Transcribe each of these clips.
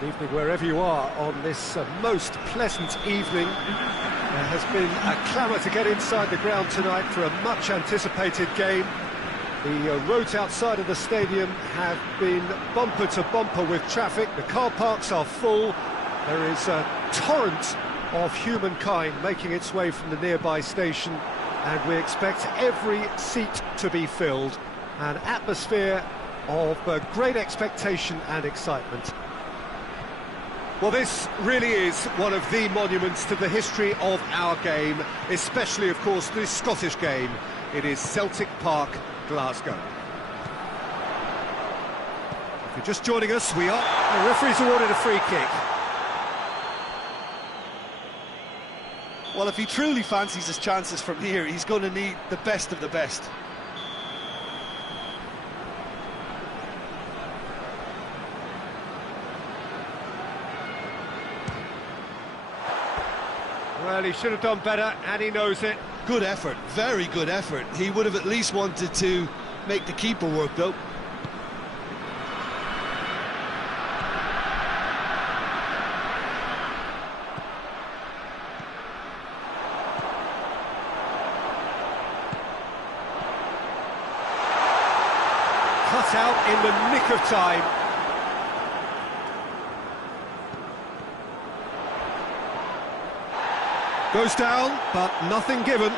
Good evening wherever you are on this most pleasant evening. There has been a clamour to get inside the ground tonight for a much anticipated game. The roads outside of the stadium have been bumper to bumper with traffic. The car parks are full. There is a torrent of humankind making its way from the nearby station, and we expect every seat to be filled. An atmosphere of great expectation and excitement. Well, this really is one of the monuments to the history of our game, especially, of course, the Scottish game. It is Celtic Park, Glasgow. If you're just joining us, we are... The referee's awarded a free kick. Well, if he truly fancies his chances from here, he's going to need the best of the best. Well, he should have done better, and he knows it. Good effort, very good effort. He would have at least wanted to make the keeper work, though. Cut out in the nick of time. Goes down, but nothing given.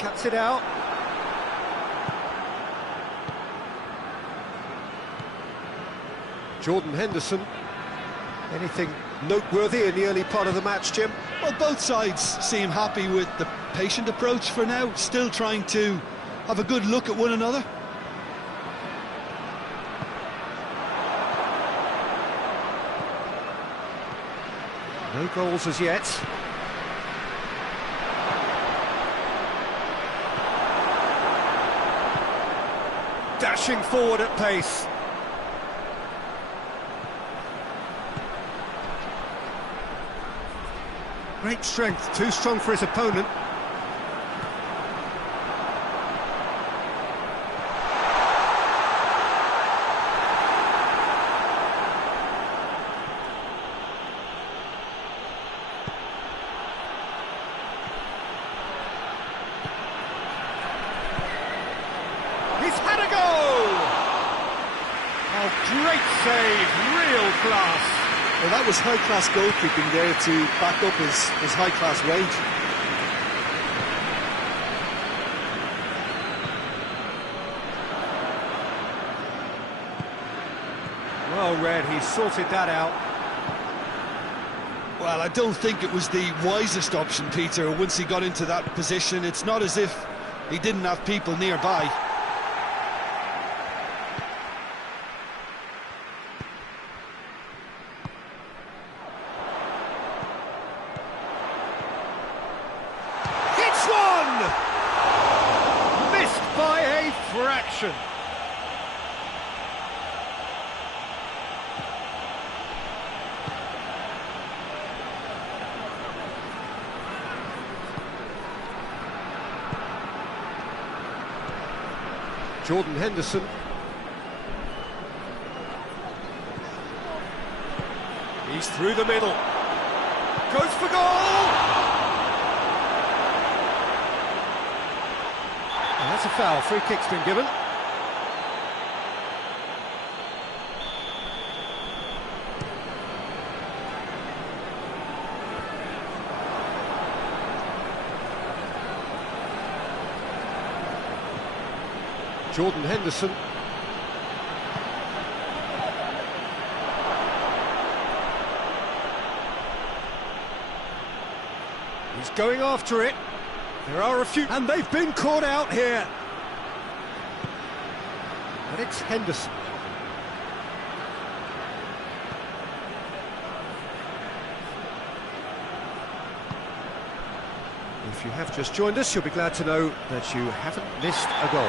Cuts it out. Jordan Henderson. Anything noteworthy in the early part of the match, Jim? Well, both sides seem happy with the patient approach for now, still trying to have a good look at one another. No goals as yet. Dashing forward at pace. Great strength, too strong for his opponent. Great save, real class. Well, that was high-class goalkeeping there to back up his high-class wage. Well read, he sorted that out. Well, I don't think it was the wisest option, Peter, once he got into that position. It's not as if he didn't have people nearby. By a fraction. Jordan Henderson. He's through the middle. Goes for goal! That's a foul. Free kick's been given. Jordan Henderson. He's going after it. There are a few, and they've been caught out here. And it's Henderson. If you have just joined us, you'll be glad to know that you haven't missed a goal.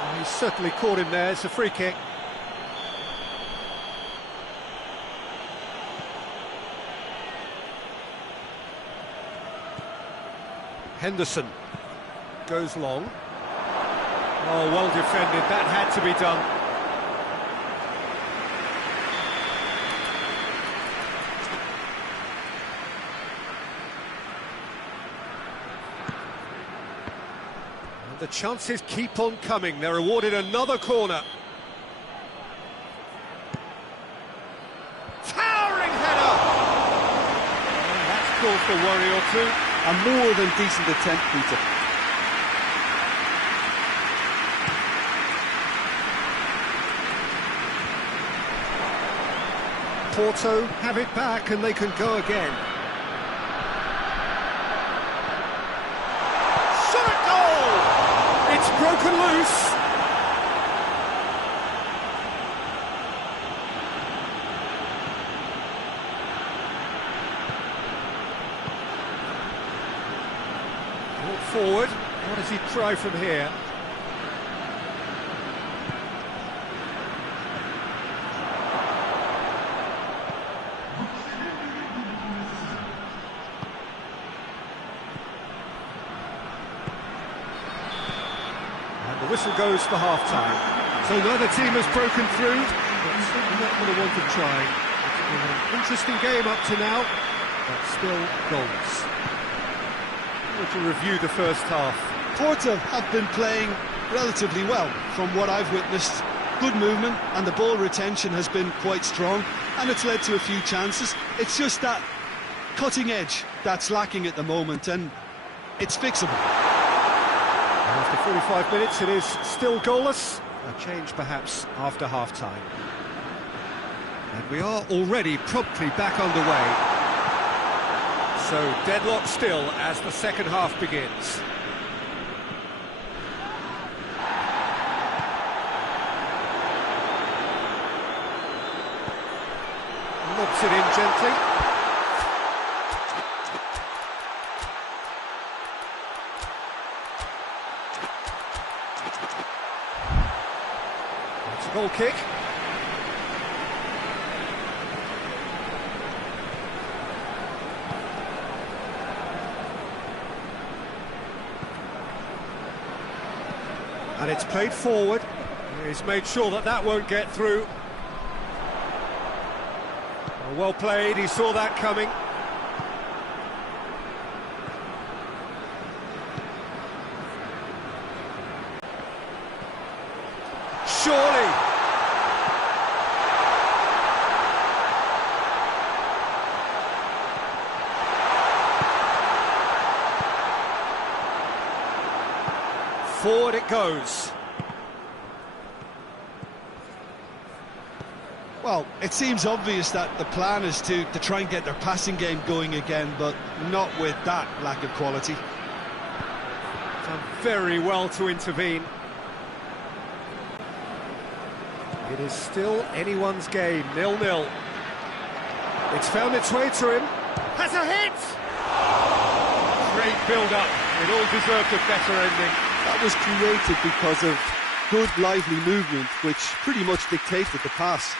Well, he's certainly caught him there. It's a free kick. Henderson goes long. Oh, well defended, that had to be done. And the chances keep on coming, they're awarded another corner. Towering header! And that's called for worry or two. A more than decent attempt, Peter. Porto have it back and they can go again. Shot at goal! It's broken loose. Brought forward. What does he try from here? The whistle goes for half-time. So neither team has broken through, but certainly not going to want to try. It's been an interesting game up to now, but still goals. To review the first half. Porto have been playing relatively well from what I've witnessed. Good movement and the ball retention has been quite strong, and it's led to a few chances. It's just that cutting edge that's lacking at the moment, and it's fixable. After 45 minutes, it is still goalless. A change, perhaps, after half-time. And we are already promptly back underway. So, deadlock still as the second half begins. Lobs it in gently. Goal kick. And it's played forward. He's made sure that that won't get through. Well played, he saw that coming. Surely. Forward it goes. Well, it seems obvious that the plan is to try and get their passing game going again, but not with that lack of quality. Done very well to intervene. It is still anyone's game, 0-0. It's found its way to him. Has a hit! Great build-up. It all deserved a better ending. That was created because of good, lively movement, which pretty much dictated the pass.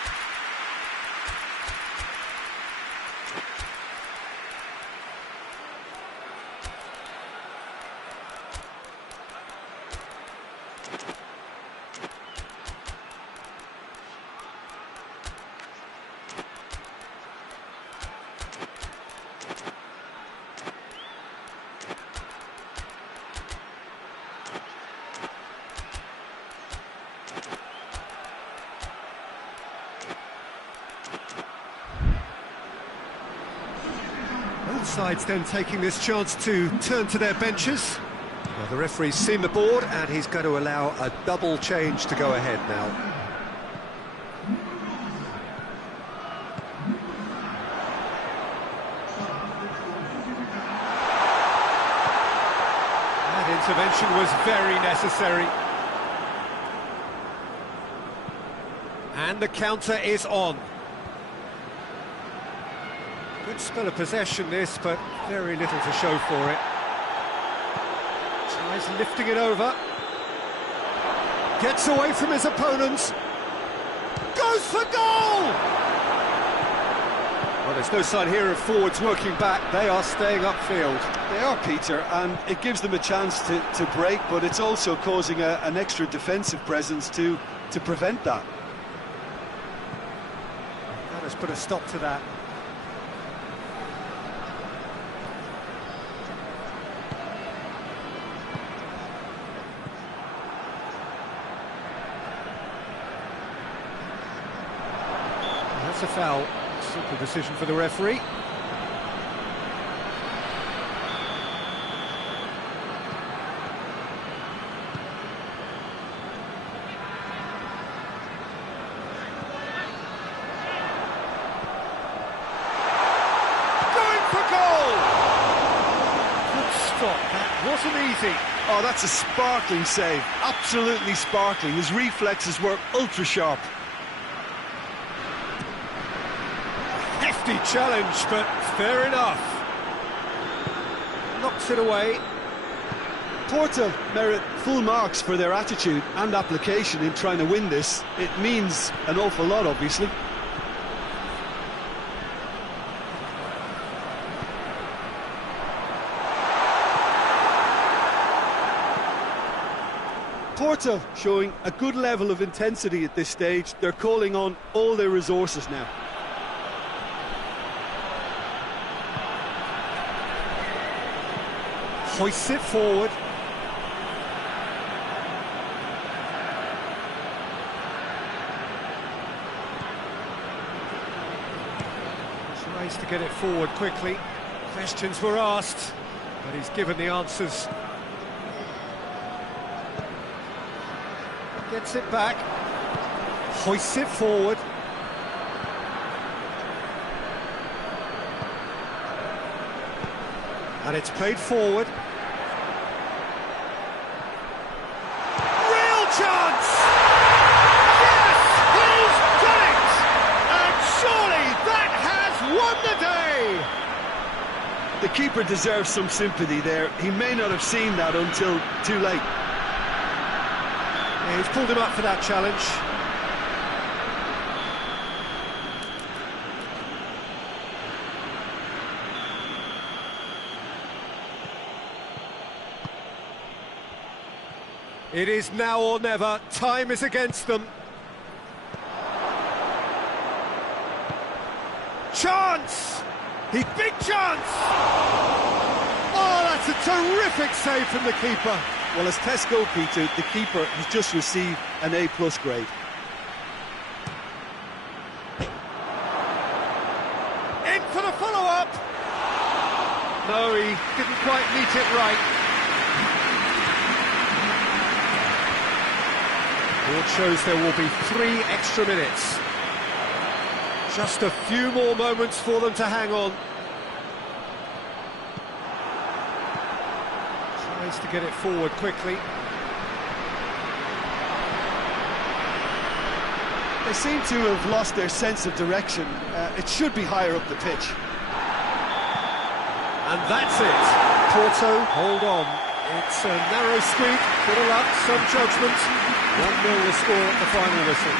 Both sides then taking this chance to turn to their benches. Well, the referee's seen the board and he's going to allow a double change to go ahead now. That intervention was very necessary. And the counter is on. Good spell of possession this, but very little to show for it. Tries lifting it over. Gets away from his opponents. Goes for goal! Well, there's no sign here of forwards working back. They are staying upfield. They are, Peter, and it gives them a chance to break, but it's also causing an extra defensive presence to prevent that. That has put a stop to that. That's a foul. Simple decision for the referee. Going for goal! Good stop. That wasn't easy. Oh, that's a sparkling save. Absolutely sparkling. His reflexes were ultra sharp. Hefty challenge, but fair enough. Knocks it away. Porto merit full marks for their attitude and application in trying to win this. It means an awful lot, obviously. Porto showing a good level of intensity at this stage. They're calling on all their resources now. Hoists it forward. Tries to get it forward quickly. Questions were asked, but he's given the answers. Gets it back. Hoists it forward. And it's played forward. Real chance! Yes, he's done it! And surely that has won the day! The keeper deserves some sympathy there. He may not have seen that until too late. Yeah, he's pulled him up for that challenge. It is now or never. Time is against them. Chance! Big chance! Oh, that's a terrific save from the keeper. Well, as tests go, Peter, the keeper has just received an A+ grade. In for the follow-up! No, he didn't quite meet it right. Board shows there will be 3 extra minutes. Just a few more moments for them to hang on. Tries to get it forward quickly. They seem to have lost their sense of direction. It should be higher up the pitch. And that's it. Porto hold on. It's a narrow squeak, bit of luck, some judgment. 1-0 the score at the final whistle.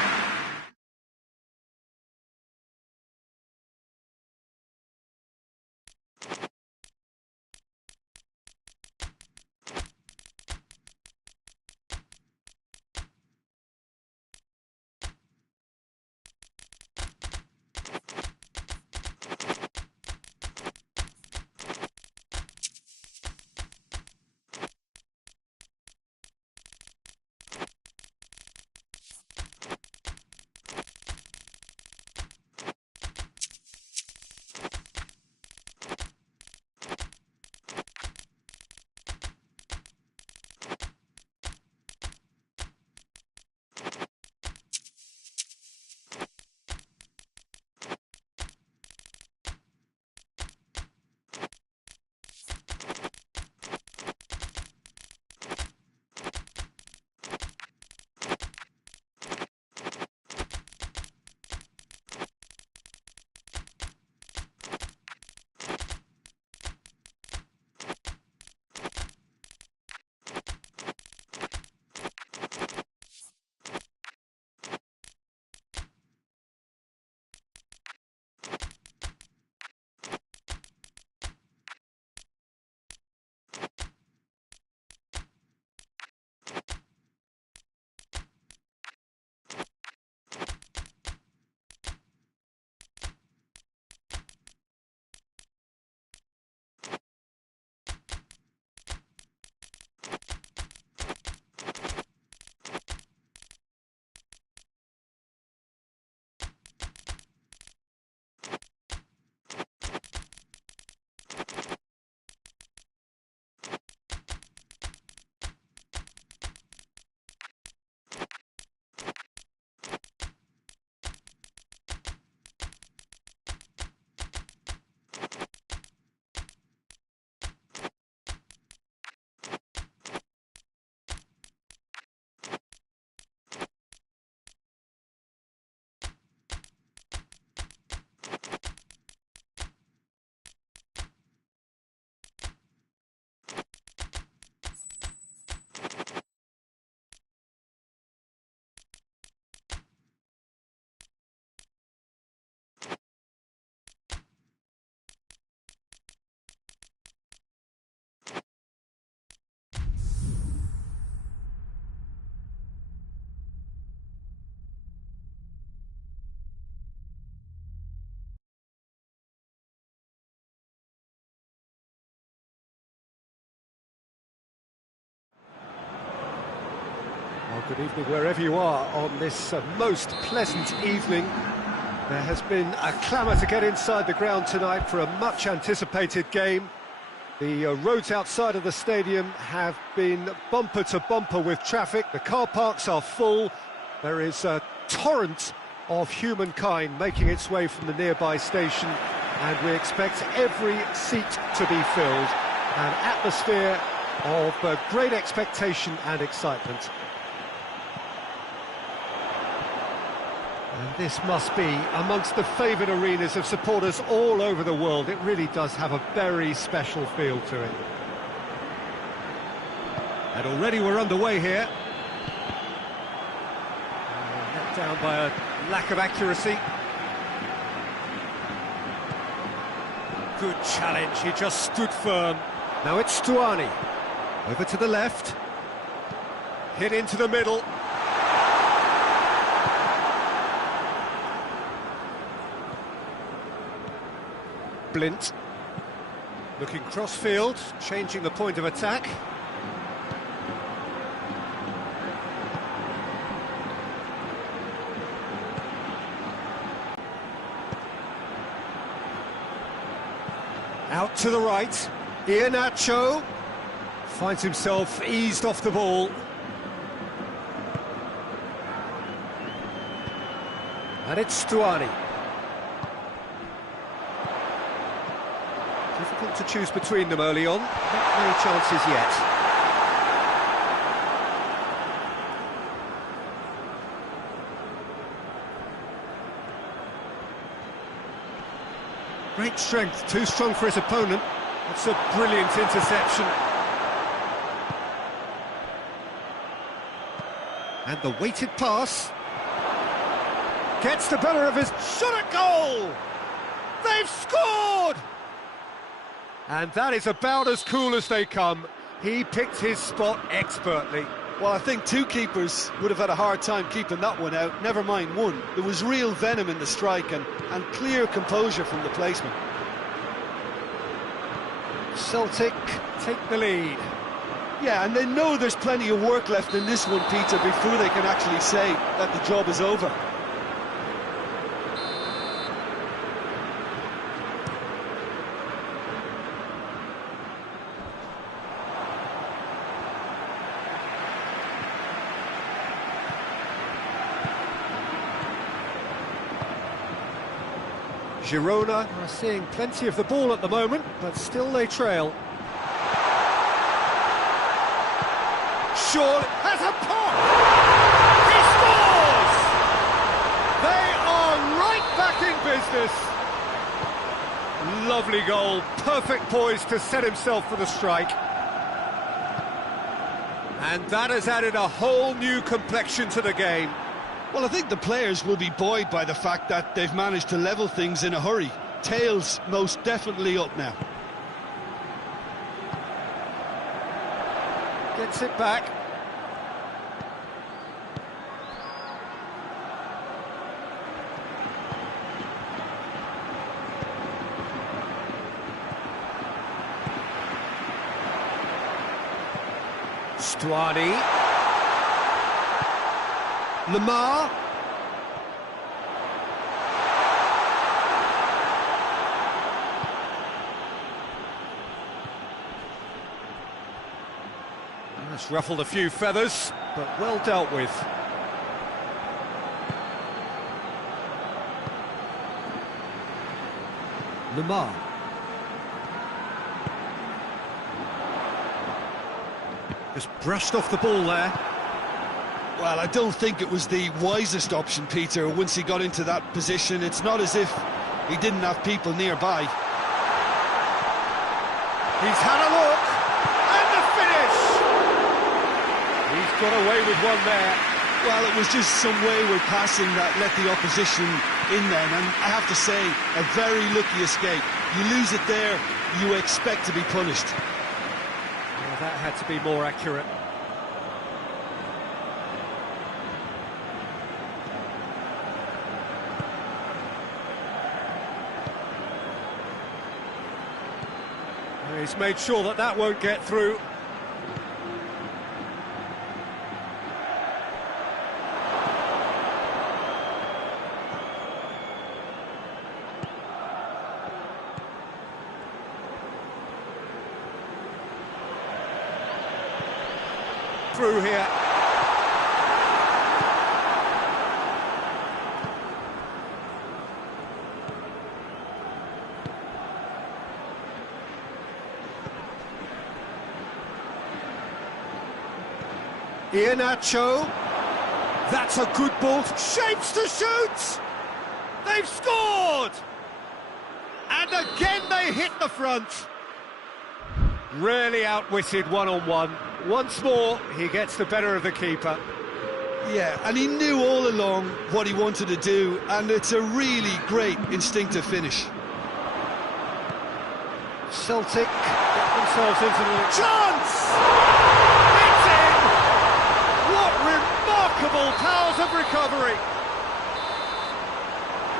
Good evening wherever you are on this most pleasant evening. There has been a clamour to get inside the ground tonight for a much anticipated game. The roads outside of the stadium have been bumper to bumper with traffic. The car parks are full. There is a torrent of humankind making its way from the nearby station, and we expect every seat to be filled. An atmosphere of great expectation and excitement. And this must be amongst the favoured arenas of supporters all over the world. It really does have a very special feel to it. And already we're underway here. Let down by a lack of accuracy. Good challenge, he just stood firm. Now it's Stuani. Over to the left. Hit into the middle. Blint. Looking cross-field, changing the point of attack. Out to the right. Iheanacho finds himself eased off the ball. And it's Stuani. Difficult to choose between them early on. Not many chances yet. Great strength, too strong for his opponent. That's a brilliant interception. And the weighted pass. Gets the better of his shot at goal! They've scored! And that is about as cool as they come. He picked his spot expertly. Well, I think two keepers would have had a hard time keeping that one out, never mind one. There was real venom in the strike and clear composure from the placement. Celtic take the lead. Yeah, and they know there's plenty of work left in this one, Peter, before they can actually say that the job is over. Girona are seeing plenty of the ball at the moment, but still they trail. Shaw has a pop! He scores! They are right back in business. Lovely goal, perfect poise to set himself for the strike. And that has added a whole new complexion to the game. Well, I think the players will be buoyed by the fact that they've managed to level things in a hurry. Tails most definitely up now. Gets it back. Stuani. Lamar. That's ruffled a few feathers, but well dealt with. Lamar. Just brushed off the ball there. Well, I don't think it was the wisest option, Peter, once he got into that position. It's not as if he didn't have people nearby. He's had a look, and the finish! He's got away with one there. Well, it was just some wayward passing that let the opposition in then, and I have to say, a very lucky escape. You lose it there, you expect to be punished. Well, that had to be more accurate. He's made sure that that won't get through. through here. Iheanacho. That's a good ball. Shapes to shoot! They've scored! And again they hit the front. Really outwitted one-on-one. Once more, he gets the better of the keeper. Yeah, and he knew all along what he wanted to do, and it's a really great instinctive finish. Celtic get themselves into the chance! It's in! What remarkable powers of recovery!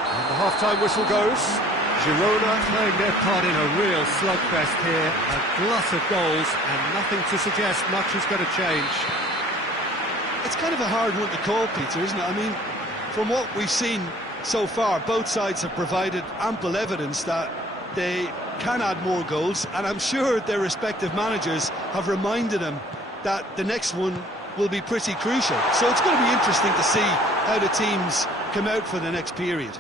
And the half-time whistle goes. Girona playing their part in a real slugfest here, a glut of goals, and nothing to suggest much is going to change. It's kind of a hard one to call, Peter, isn't it? I mean, from what we've seen so far, both sides have provided ample evidence that they can add more goals, and I'm sure their respective managers have reminded them that the next one will be pretty crucial. So it's going to be interesting to see how the teams come out for the next period.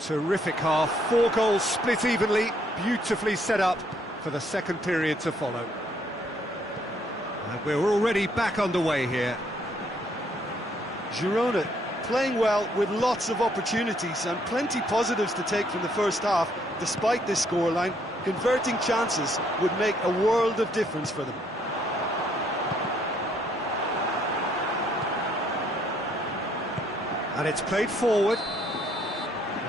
Terrific half, 4 goals split evenly, beautifully set up for the second period to follow. And we're already back underway here. Girona playing well with lots of opportunities and plenty positives to take from the first half. Despite this scoreline, converting chances would make a world of difference for them. And it's played forward.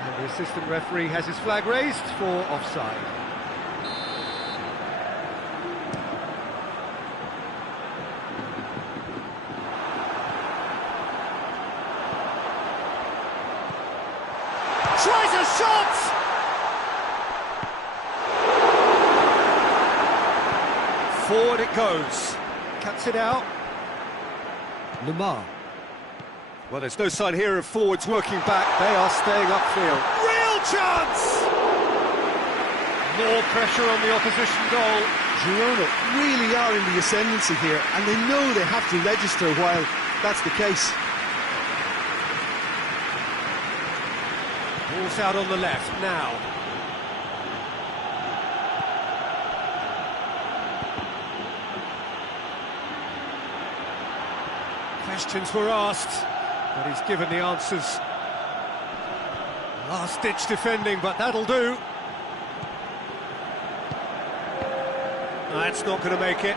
And the assistant referee has his flag raised for offside. Tries a shot! Forward it goes. Cuts it out. Lamar. Well, there's no sign here of forwards working back. They are staying upfield. Real chance! More pressure on the opposition goal. Girona really are in the ascendancy here, and they know they have to register while that's the case. Ball's out on the left now. Questions were asked, but he's given the answers. Last-ditch defending, but that'll do. That's not going to make it.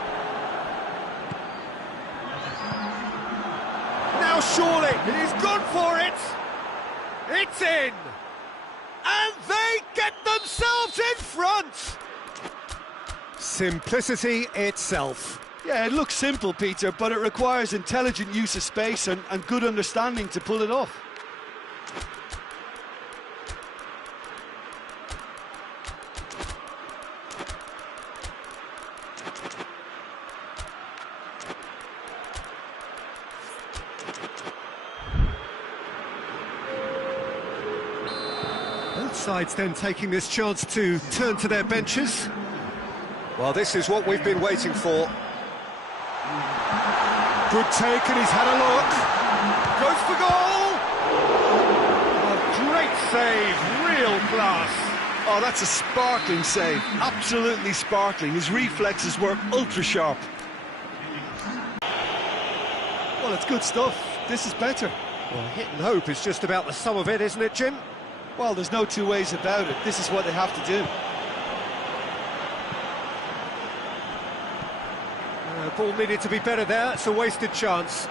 Now surely, he's gone for it. It's in. And they get themselves in front! Simplicity itself. Yeah, it looks simple, Peter, but it requires intelligent use of space and good understanding to pull it off. Both sides then taking this chance to turn to their benches. Well, this is what we've been waiting for. Good take, and he's had a look. Goes for goal! A great save, real class. Oh, that's a sparkling save, absolutely sparkling. His reflexes were ultra sharp. Well, it's good stuff. This is better. Well, hit and hope is just about the sum of it, isn't it, Jim? Well, there's no two ways about it. This is what they have to do. Ball needed to be better there. It's a wasted chance.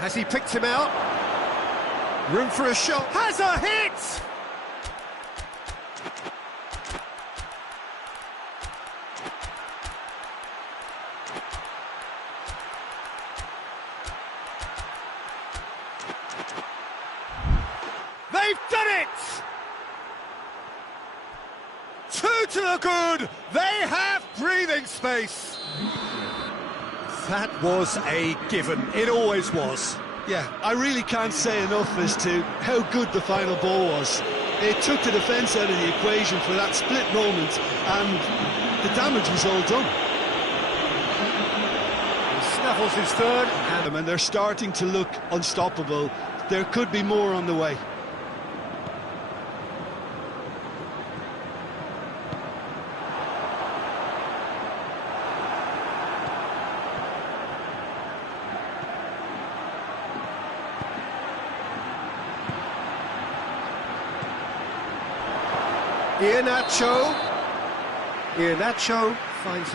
Has he picked him out? Room for a shot. Has a hit! They've done it! Two to the good! They have breathing space! That was a given. It always was. Yeah, I really can't say enough as to how good the final ball was. It took the defence out of the equation for that split moment, and the damage was all done. He snaffles his third, And they're starting to look unstoppable. There could be more on the way. Iheanacho finds